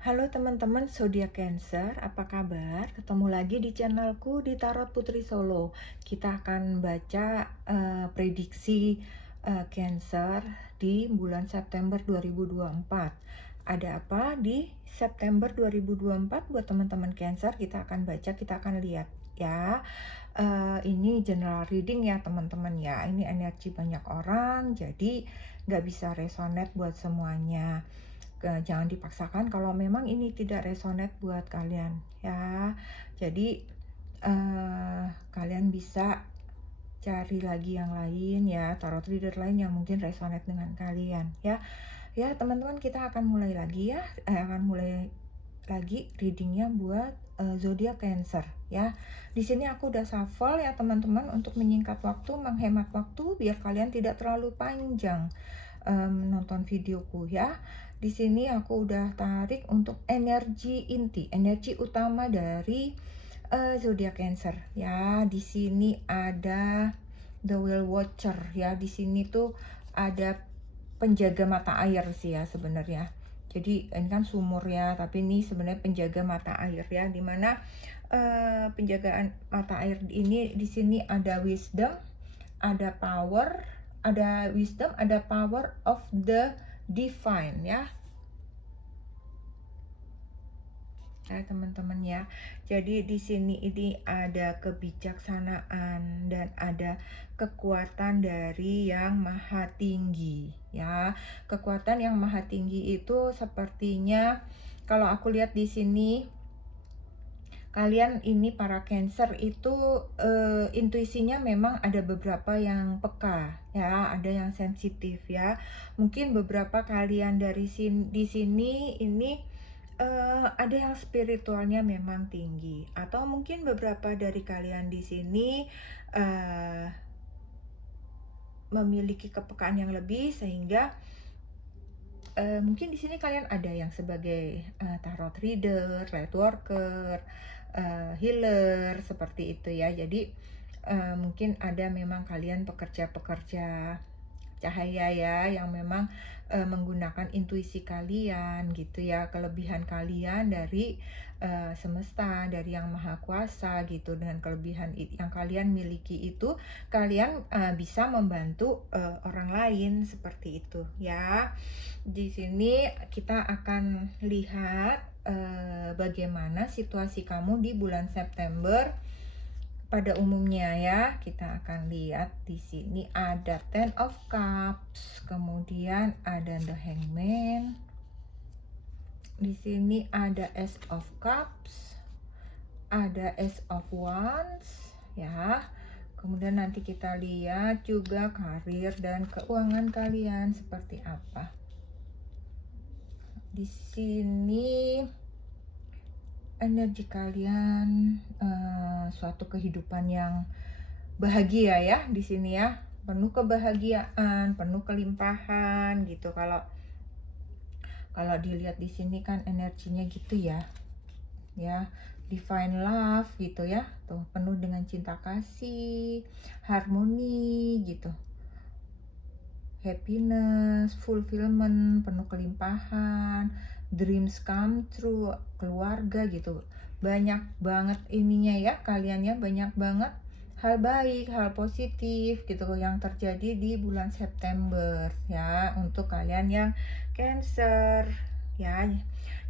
Halo teman-teman zodiak Cancer, apa kabar? Ketemu lagi di channelku di Tarot Putri Solo. Kita akan baca prediksi Cancer di bulan September 2024. Ada apa di September 2024 buat teman-teman Cancer? Kita akan baca, kita akan lihat ya. Ini general reading ya teman-teman ya. Ini energi banyak orang, jadi nggak bisa resonate buat semuanya. Jangan dipaksakan kalau memang ini tidak resonate buat kalian ya. Jadi kalian bisa cari lagi yang lain ya, tarot reader lain yang mungkin resonate dengan kalian ya. Ya teman-teman, kita akan mulai lagi ya, akan mulai lagi readingnya buat zodiak Cancer ya. Di sini aku udah shuffle ya teman-teman, untuk menyingkat waktu, menghemat waktu biar kalian tidak terlalu panjang nonton videoku ya. Di sini aku udah tarik untuk energi inti, energi utama dari zodiak Cancer ya. Di sini ada The Whale Watcher ya. Di sini tuh ada penjaga mata air sih ya sebenarnya. Jadi ini kan sumur ya, tapi ini sebenarnya penjaga mata air ya. Dimana penjagaan mata air ini di sini ada wisdom, ada power, ada wisdom, ada power of the divine ya. Nah, teman-teman ya. Jadi di sini ini ada kebijaksanaan dan ada kekuatan dari yang maha tinggi ya. Kekuatan yang maha tinggi itu sepertinya kalau aku lihat di sini, kalian ini para Cancer itu intuisinya memang ada beberapa yang peka ya, ada yang sensitif ya. Mungkin beberapa kalian dari di sini ini ada yang spiritualnya memang tinggi, atau mungkin beberapa dari kalian di sini memiliki kepekaan yang lebih, sehingga mungkin di sini kalian ada yang sebagai tarot reader, light worker, healer seperti itu ya. Jadi mungkin ada memang kalian pekerja-pekerja cahaya ya, yang memang menggunakan intuisi kalian gitu ya, kelebihan kalian dari semesta, dari yang maha kuasa gitu. Dengan kelebihan yang kalian miliki itu, kalian bisa membantu orang lain seperti itu ya. Di sini kita akan lihat bagaimana situasi kamu di bulan September pada umumnya ya. Kita akan lihat di sini ada Ten of Cups, kemudian ada The Hangman. Di sini ada Ace of Cups, ada Ace of Wands ya. Kemudian nanti kita lihat juga karir dan keuangan kalian seperti apa. Di sini energi kalian suatu kehidupan yang bahagia ya di sini ya, penuh kebahagiaan, penuh kelimpahan gitu. Kalau dilihat di sini kan energinya gitu ya, divine love gitu ya, tuh penuh dengan cinta kasih, harmoni gitu, happiness, fulfillment, penuh kelimpahan, dreams come true, keluarga gitu. Banyak banget ininya ya, kaliannya banyak banget hal baik, hal positif gitu yang terjadi di bulan September ya, untuk kalian yang Cancer ya.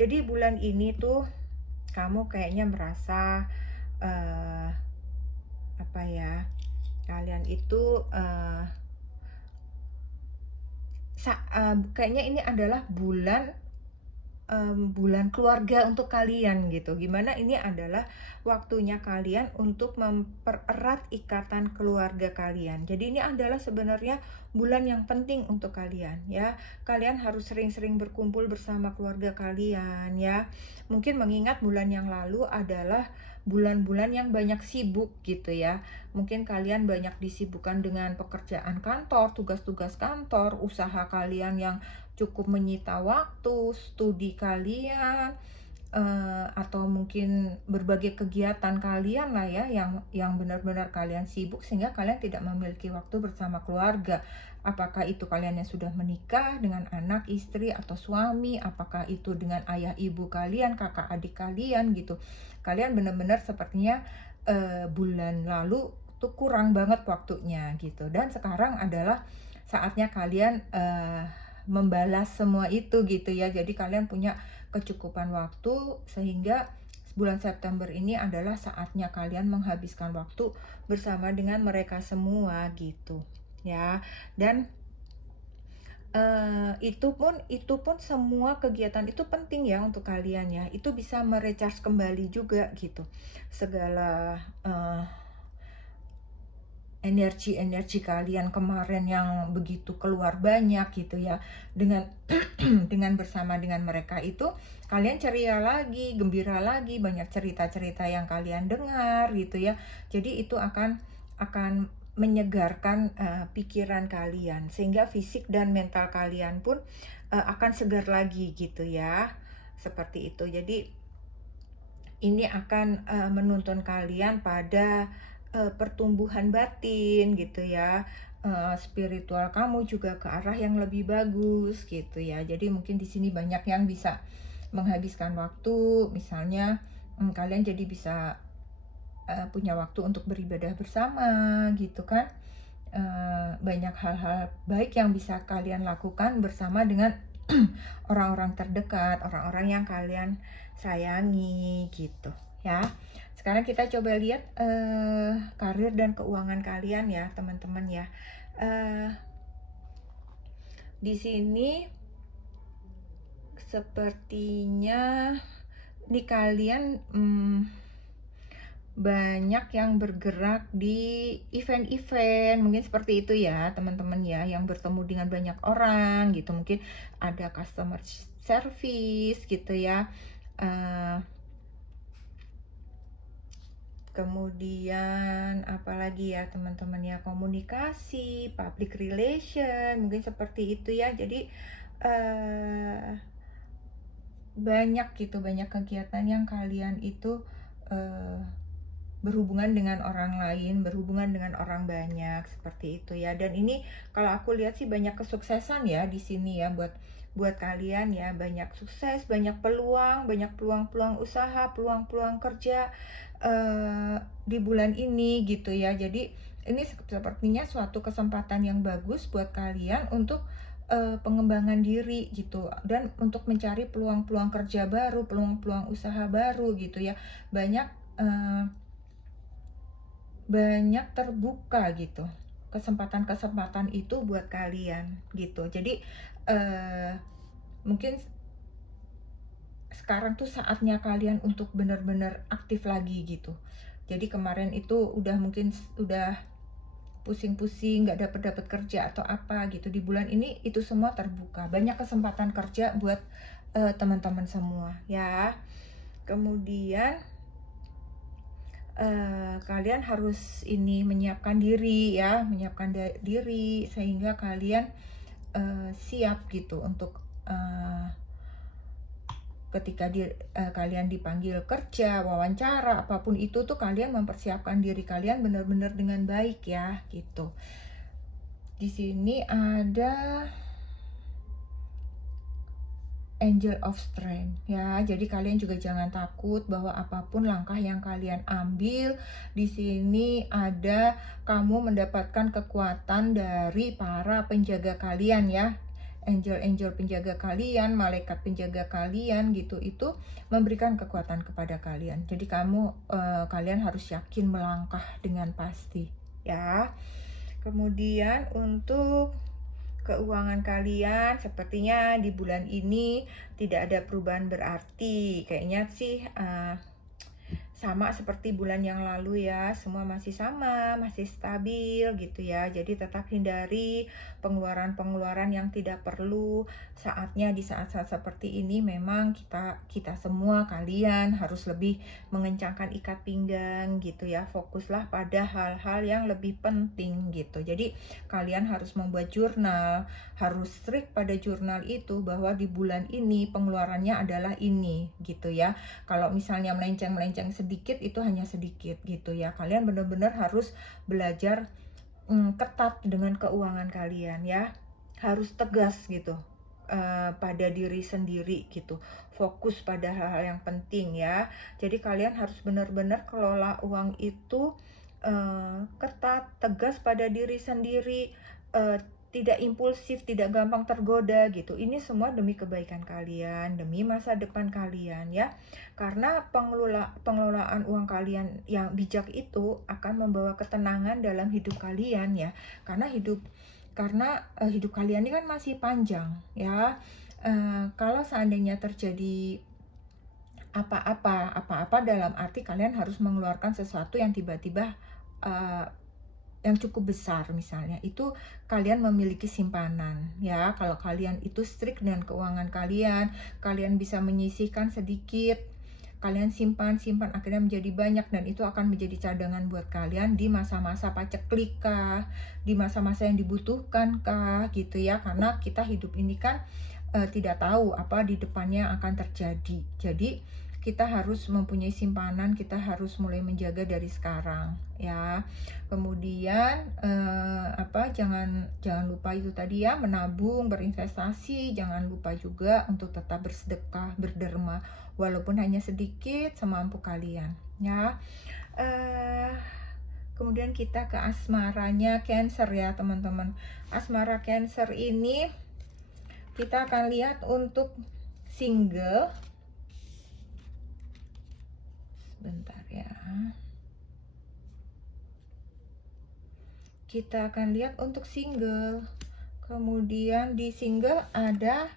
Jadi bulan ini tuh kamu kayaknya merasa apa ya, kalian itu kayaknya ini adalah bulan keluarga untuk kalian gitu. Gimana ini adalah waktunya kalian untuk mempererat ikatan keluarga kalian. Jadi ini adalah sebenarnya bulan yang penting untuk kalian ya. Kalian harus sering-sering berkumpul bersama keluarga kalian ya. Mungkin mengingat bulan yang lalu adalah bulan-bulan yang banyak sibuk gitu ya. Mungkin kalian banyak disibukkan dengan pekerjaan kantor, tugas-tugas kantor, usaha kalian yang cukup menyita waktu, studi kalian, atau mungkin berbagai kegiatan kalian lah ya, yang benar-benar kalian sibuk sehingga kalian tidak memiliki waktu bersama keluarga. Apakah itu kalian yang sudah menikah dengan anak, istri, atau suami, apakah itu dengan ayah ibu kalian, kakak adik kalian gitu. Kalian benar-benar sepertinya bulan lalu tuh kurang banget waktunya gitu. Dan sekarang adalah saatnya kalian membalas semua itu gitu ya. Jadi kalian punya kecukupan waktu sehingga bulan September ini adalah saatnya kalian menghabiskan waktu bersama dengan mereka semua gitu ya. Dan itu pun semua kegiatan itu penting ya untuk kalian ya. Itu bisa merecharge kembali juga gitu segala energi-energi kalian kemarin yang begitu keluar banyak gitu ya. Dengan dengan bersama dengan mereka itu kalian ceria lagi, gembira lagi, banyak cerita-cerita yang kalian dengar gitu ya. Jadi itu akan menyegarkan pikiran kalian sehingga fisik dan mental kalian pun akan segar lagi gitu ya. Seperti itu. Jadi ini akan menuntun kalian pada pertumbuhan batin gitu ya, spiritual kamu juga ke arah yang lebih bagus gitu ya. Jadi mungkin di sini banyak yang bisa menghabiskan waktu, misalnya kalian jadi bisa punya waktu untuk beribadah bersama gitu kan. Banyak hal-hal baik yang bisa kalian lakukan bersama dengan orang-orang terdekat, orang-orang yang kalian sayangi gitu ya. Sekarang kita coba lihat karir dan keuangan kalian ya teman-teman ya. Di sini sepertinya di kalian banyak yang bergerak di event-event, mungkin seperti itu ya teman-teman ya, yang bertemu dengan banyak orang gitu, mungkin ada customer service gitu ya. Kemudian apalagi ya teman-teman ya, komunikasi, public relation, mungkin seperti itu ya. Jadi banyak gitu, banyak kegiatan yang kalian itu berhubungan dengan orang lain, berhubungan dengan orang banyak seperti itu ya. Dan ini kalau aku lihat sih banyak kesuksesan ya di sini ya buat kalian ya, banyak sukses, banyak peluang usaha, peluang kerja di bulan ini gitu ya. Jadi ini sepertinya suatu kesempatan yang bagus buat kalian untuk pengembangan diri gitu, dan untuk mencari peluang-peluang kerja baru, peluang-peluang usaha baru gitu ya. Banyak terbuka gitu kesempatan-kesempatan itu buat kalian gitu. Jadi mungkin sekarang tuh saatnya kalian untuk benar-benar aktif lagi gitu. Jadi kemarin itu mungkin udah pusing-pusing, nggak dapat kerja atau apa gitu. Di bulan ini itu semua terbuka, banyak kesempatan kerja buat teman-teman semua ya. Kemudian kalian harus menyiapkan diri ya, sehingga kalian siap gitu untuk ketika kalian dipanggil kerja, wawancara, apapun itu tuh kalian mempersiapkan diri kalian benar-benar dengan baik ya gitu. Di sini ada Angel of Strength ya. Jadi kalian juga jangan takut bahwa apapun langkah yang kalian ambil, di sini ada kamu mendapatkan kekuatan dari para penjaga kalian ya. Angel-angel penjaga kalian, malaikat penjaga kalian gitu, itu memberikan kekuatan kepada kalian. Jadi kalian harus yakin melangkah dengan pasti ya. Kemudian untuk keuangan kalian sepertinya di bulan ini tidak ada perubahan berarti. Kayaknya sih sama seperti bulan yang lalu ya, semua masih sama, masih stabil gitu ya. Jadi tetap hindari pengeluaran-pengeluaran yang tidak perlu. Saatnya di saat-saat seperti ini memang kita semua kalian harus lebih mengencangkan ikat pinggang gitu ya. Fokuslah pada hal-hal yang lebih penting gitu. Jadi kalian harus membuat jurnal, harus strict pada jurnal itu bahwa di bulan ini pengeluarannya adalah ini gitu ya. Kalau misalnya melenceng-melenceng sedikit itu hanya sedikit gitu ya. Kalian benar-benar harus belajar ketat dengan keuangan kalian ya. Harus tegas gitu pada diri sendiri gitu. Fokus pada hal-hal yang penting ya. Jadi kalian harus benar-benar kelola uang itu ketat, tegas pada diri sendiri, tidak impulsif, tidak gampang tergoda gitu. Ini semua demi kebaikan kalian, demi masa depan kalian ya. Karena pengelolaan uang kalian yang bijak itu akan membawa ketenangan dalam hidup kalian ya. Karena hidup kalian ini kan masih panjang ya. Kalau seandainya terjadi apa-apa dalam arti kalian harus mengeluarkan sesuatu yang tiba-tiba yang cukup besar misalnya, itu kalian memiliki simpanan ya. Kalau kalian itu strict dengan keuangan kalian bisa menyisihkan sedikit, kalian simpan akhirnya menjadi banyak, dan itu akan menjadi cadangan buat kalian di masa-masa paceklik kah, di masa-masa yang dibutuhkan kah gitu ya. Karena kita hidup ini kan tidak tahu apa di depannya akan terjadi. Jadi kita harus mempunyai simpanan, kita harus mulai menjaga dari sekarang ya. Kemudian jangan lupa itu tadi ya, menabung, berinvestasi. Jangan lupa juga untuk tetap bersedekah, berderma walaupun hanya sedikit semampu kalian ya. Kemudian kita ke asmaranya Cancer ya teman-teman. Asmara Cancer ini kita akan lihat untuk single. Bentar ya. Kita akan lihat untuk single. Kemudian di single ada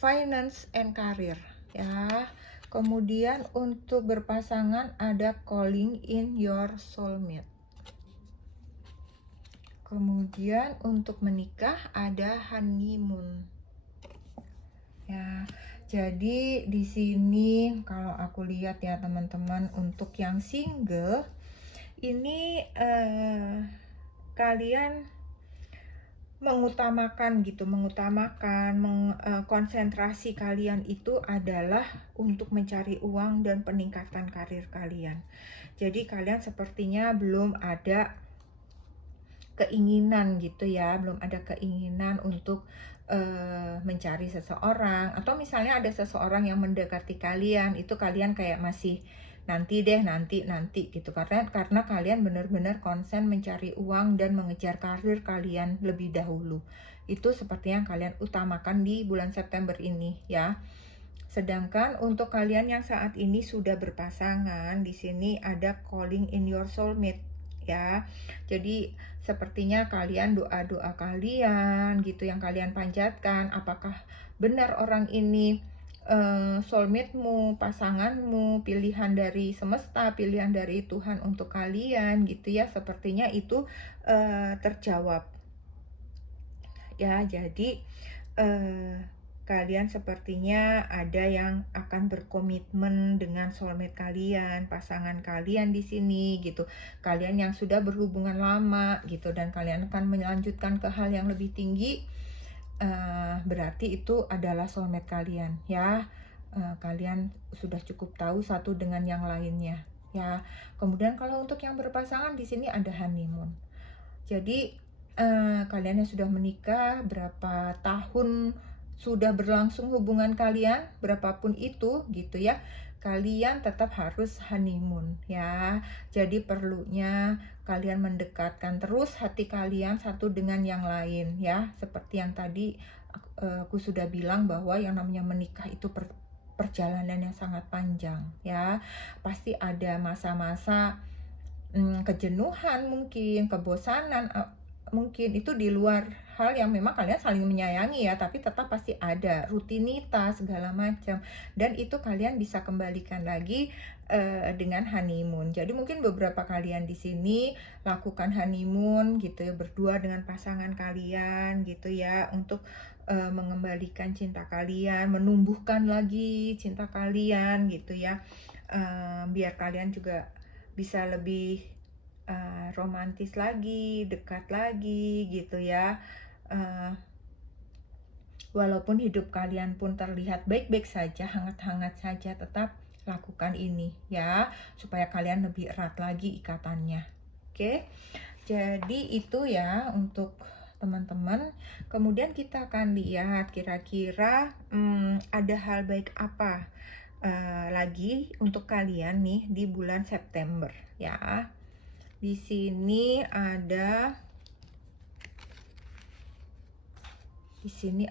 finance and career ya. Kemudian untuk berpasangan ada calling in your soulmate. Kemudian untuk menikah ada honeymoon. Ya. Jadi di sini kalau aku lihat ya teman-teman, untuk yang single ini kalian konsentrasi kalian itu adalah untuk mencari uang dan peningkatan karir kalian. Jadi kalian sepertinya belum ada keinginan gitu ya, belum ada keinginan untuk mencari seseorang, atau misalnya ada seseorang yang mendekati kalian, itu kalian kayak masih nanti gitu, karena kalian benar-benar konsen mencari uang dan mengejar karir kalian lebih dahulu. Itu seperti yang kalian utamakan di bulan September ini ya. Sedangkan untuk kalian yang saat ini sudah berpasangan, di sini ada calling in your soulmate ya. Jadi sepertinya kalian doa-doa kalian gitu yang kalian panjatkan, apakah benar orang ini soulmate-mu, pasanganmu, pilihan dari semesta, pilihan dari Tuhan untuk kalian gitu ya. Sepertinya itu terjawab ya. Jadi kalian sepertinya ada yang akan berkomitmen dengan soulmate kalian, pasangan kalian di sini gitu. Kalian yang sudah berhubungan lama gitu, dan kalian akan melanjutkan ke hal yang lebih tinggi. Berarti itu adalah soulmate kalian ya. Kalian sudah cukup tahu satu dengan yang lainnya ya. Kemudian kalau untuk yang berpasangan di sini ada honeymoon. Jadi kalian yang sudah menikah, berapa tahun sudah berlangsung hubungan kalian, berapapun itu gitu ya, kalian tetap harus honeymoon ya. Jadi perlunya kalian mendekatkan terus hati kalian satu dengan yang lain ya. Seperti yang tadi aku sudah bilang bahwa yang namanya menikah itu perjalanan yang sangat panjang ya. Pasti ada masa-masa kejenuhan, mungkin kebosanan, mungkin itu di luar hal yang memang kalian saling menyayangi ya, tapi tetap pasti ada rutinitas segala macam, dan itu kalian bisa kembalikan lagi dengan honeymoon. Jadi mungkin beberapa kalian di sini lakukan honeymoon gitu ya, berdua dengan pasangan kalian gitu ya, untuk mengembalikan cinta kalian, menumbuhkan lagi cinta kalian gitu ya, biar kalian juga bisa lebih romantis lagi, dekat lagi gitu ya. Walaupun hidup kalian pun terlihat baik-baik saja, hangat-hangat saja, tetap lakukan ini ya, supaya kalian lebih erat lagi ikatannya. Oke, jadi itu ya untuk teman-teman. Kemudian kita akan lihat kira-kira ada hal baik apa lagi untuk kalian nih di bulan September ya. Di sini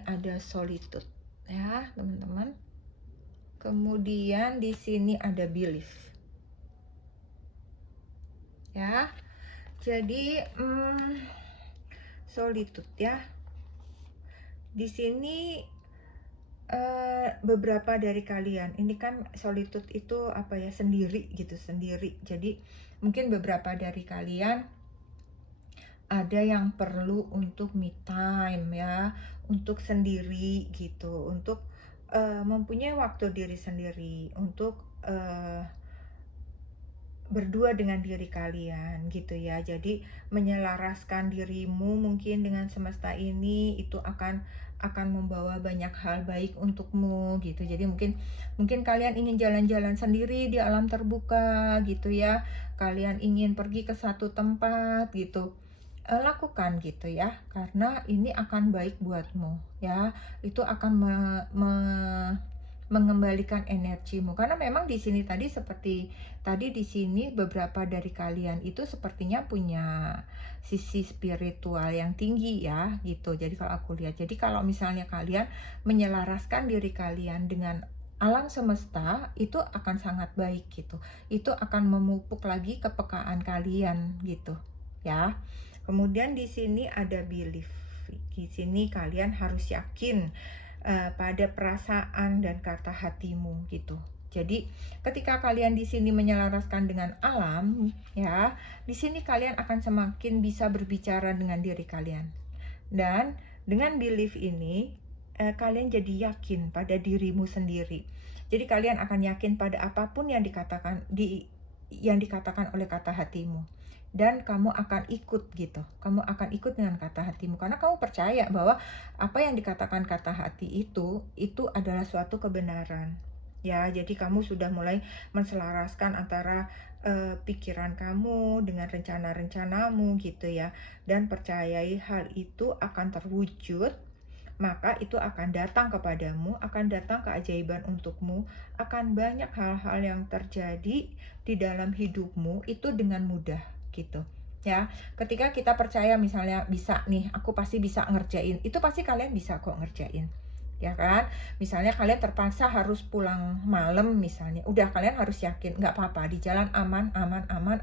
ada solitude ya, teman-teman. Kemudian di sini ada belief. Ya. Jadi solitude ya. Di sini beberapa dari kalian, ini kan solitude itu apa ya, sendiri gitu, sendiri. Jadi mungkin beberapa dari kalian ada yang perlu untuk me time ya, untuk sendiri gitu, untuk mempunyai waktu diri sendiri, untuk berdua dengan diri kalian gitu ya. Jadi menyelaraskan dirimu mungkin dengan semesta ini, itu akan membawa banyak hal baik untukmu gitu. Jadi mungkin kalian ingin jalan-jalan sendiri di alam terbuka gitu ya, kalian ingin pergi ke satu tempat gitu, lakukan gitu ya, karena ini akan baik buatmu ya. Itu akan mengembalikan energimu, karena memang di sini tadi seperti tadi di sini beberapa dari kalian itu sepertinya punya sisi spiritual yang tinggi ya gitu. Jadi kalau aku lihat, jadi kalau misalnya kalian menyelaraskan diri kalian dengan alam semesta, itu akan sangat baik gitu. Itu akan memupuk lagi kepekaan kalian gitu ya. Kemudian di sini ada belief. Di sini kalian harus yakin pada perasaan dan kata hatimu gitu. Jadi ketika kalian di sini menyelaraskan dengan alam ya, di sini kalian akan semakin bisa berbicara dengan diri kalian. Dan dengan belief ini kalian jadi yakin pada dirimu sendiri. Jadi kalian akan yakin pada apapun yang dikatakan oleh kata hatimu. Dan kamu akan ikut gitu, kamu akan ikut dengan kata hatimu, karena kamu percaya bahwa apa yang dikatakan kata hati itu adalah suatu kebenaran ya. Jadi kamu sudah mulai menselaraskan antara pikiran kamu dengan rencana-rencanamu gitu ya, dan percayai hal itu akan terwujud, maka itu akan datang kepadamu, akan datang keajaiban untukmu, akan banyak hal-hal yang terjadi di dalam hidupmu itu dengan mudah gitu ya. Ketika kita percaya misalnya bisa nih, aku pasti bisa ngerjain, itu pasti kalian bisa kok ngerjain ya kan. Misalnya kalian terpaksa harus pulang malam misalnya, udah kalian harus yakin nggak apa-apa, di jalan aman,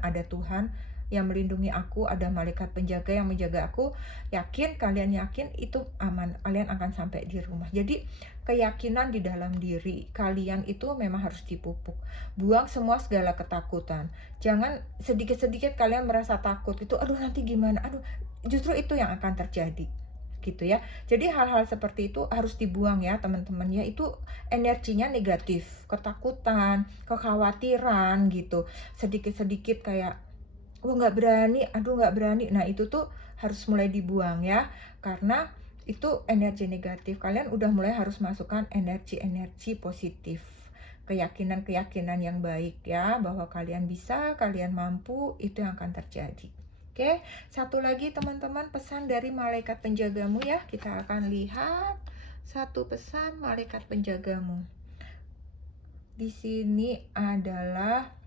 ada Tuhan yang melindungi aku, ada malaikat penjaga yang menjaga aku. Kalian yakin itu aman, kalian akan sampai di rumah. Jadi keyakinan di dalam diri kalian itu memang harus dipupuk. Buang semua segala ketakutan. Jangan sedikit-sedikit kalian merasa takut itu, aduh nanti gimana, aduh, justru itu yang akan terjadi gitu ya. Jadi hal-hal seperti itu harus dibuang ya teman-teman ya. Itu energinya negatif, ketakutan, kekhawatiran gitu. Sedikit-sedikit kayak nggak berani, aduh nggak berani. Nah itu tuh harus mulai dibuang ya, karena itu energi negatif. Kalian udah mulai harus masukkan energi-energi positif, keyakinan-keyakinan yang baik ya, bahwa kalian bisa, kalian mampu, itu yang akan terjadi. Oke, satu lagi teman-teman, pesan dari malaikat penjagamu ya. Kita akan lihat satu pesan malaikat penjagamu. Di sini adalah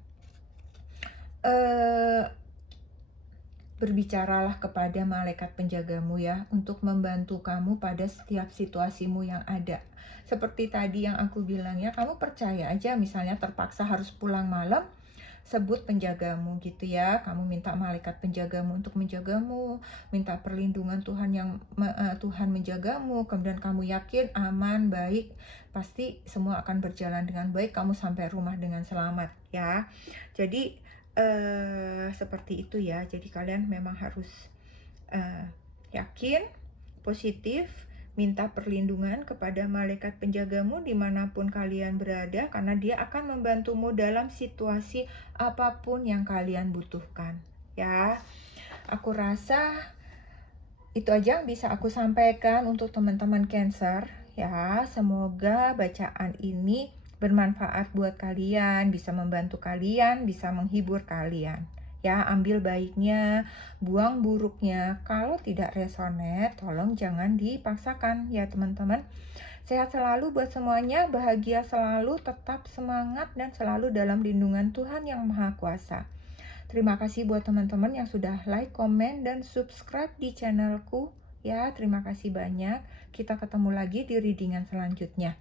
berbicaralah kepada malaikat penjagamu ya, untuk membantu kamu pada setiap situasimu yang ada. Seperti tadi yang aku bilang ya, kamu percaya aja misalnya terpaksa harus pulang malam, sebut penjagamu gitu ya. Kamu minta malaikat penjagamu untuk menjagamu, minta perlindungan Tuhan Tuhan menjagamu, kemudian kamu yakin aman, baik, pasti semua akan berjalan dengan baik, kamu sampai rumah dengan selamat ya. Jadi seperti itu ya. Jadi kalian memang harus yakin, positif, minta perlindungan kepada malaikat penjagamu dimanapun kalian berada, karena dia akan membantumu dalam situasi apapun yang kalian butuhkan ya. Aku rasa itu aja yang bisa aku sampaikan untuk teman-teman Cancer ya. Semoga bacaan ini bermanfaat buat kalian, bisa membantu kalian, bisa menghibur kalian ya. Ambil baiknya, buang buruknya. Kalau tidak resonate, tolong jangan dipaksakan ya teman-teman. Sehat selalu buat semuanya, bahagia selalu, tetap semangat, dan selalu dalam lindungan Tuhan Yang Maha Kuasa. Terima kasih buat teman-teman yang sudah like, komen, dan subscribe di channelku ya. Terima kasih banyak. Kita ketemu lagi di readingan selanjutnya.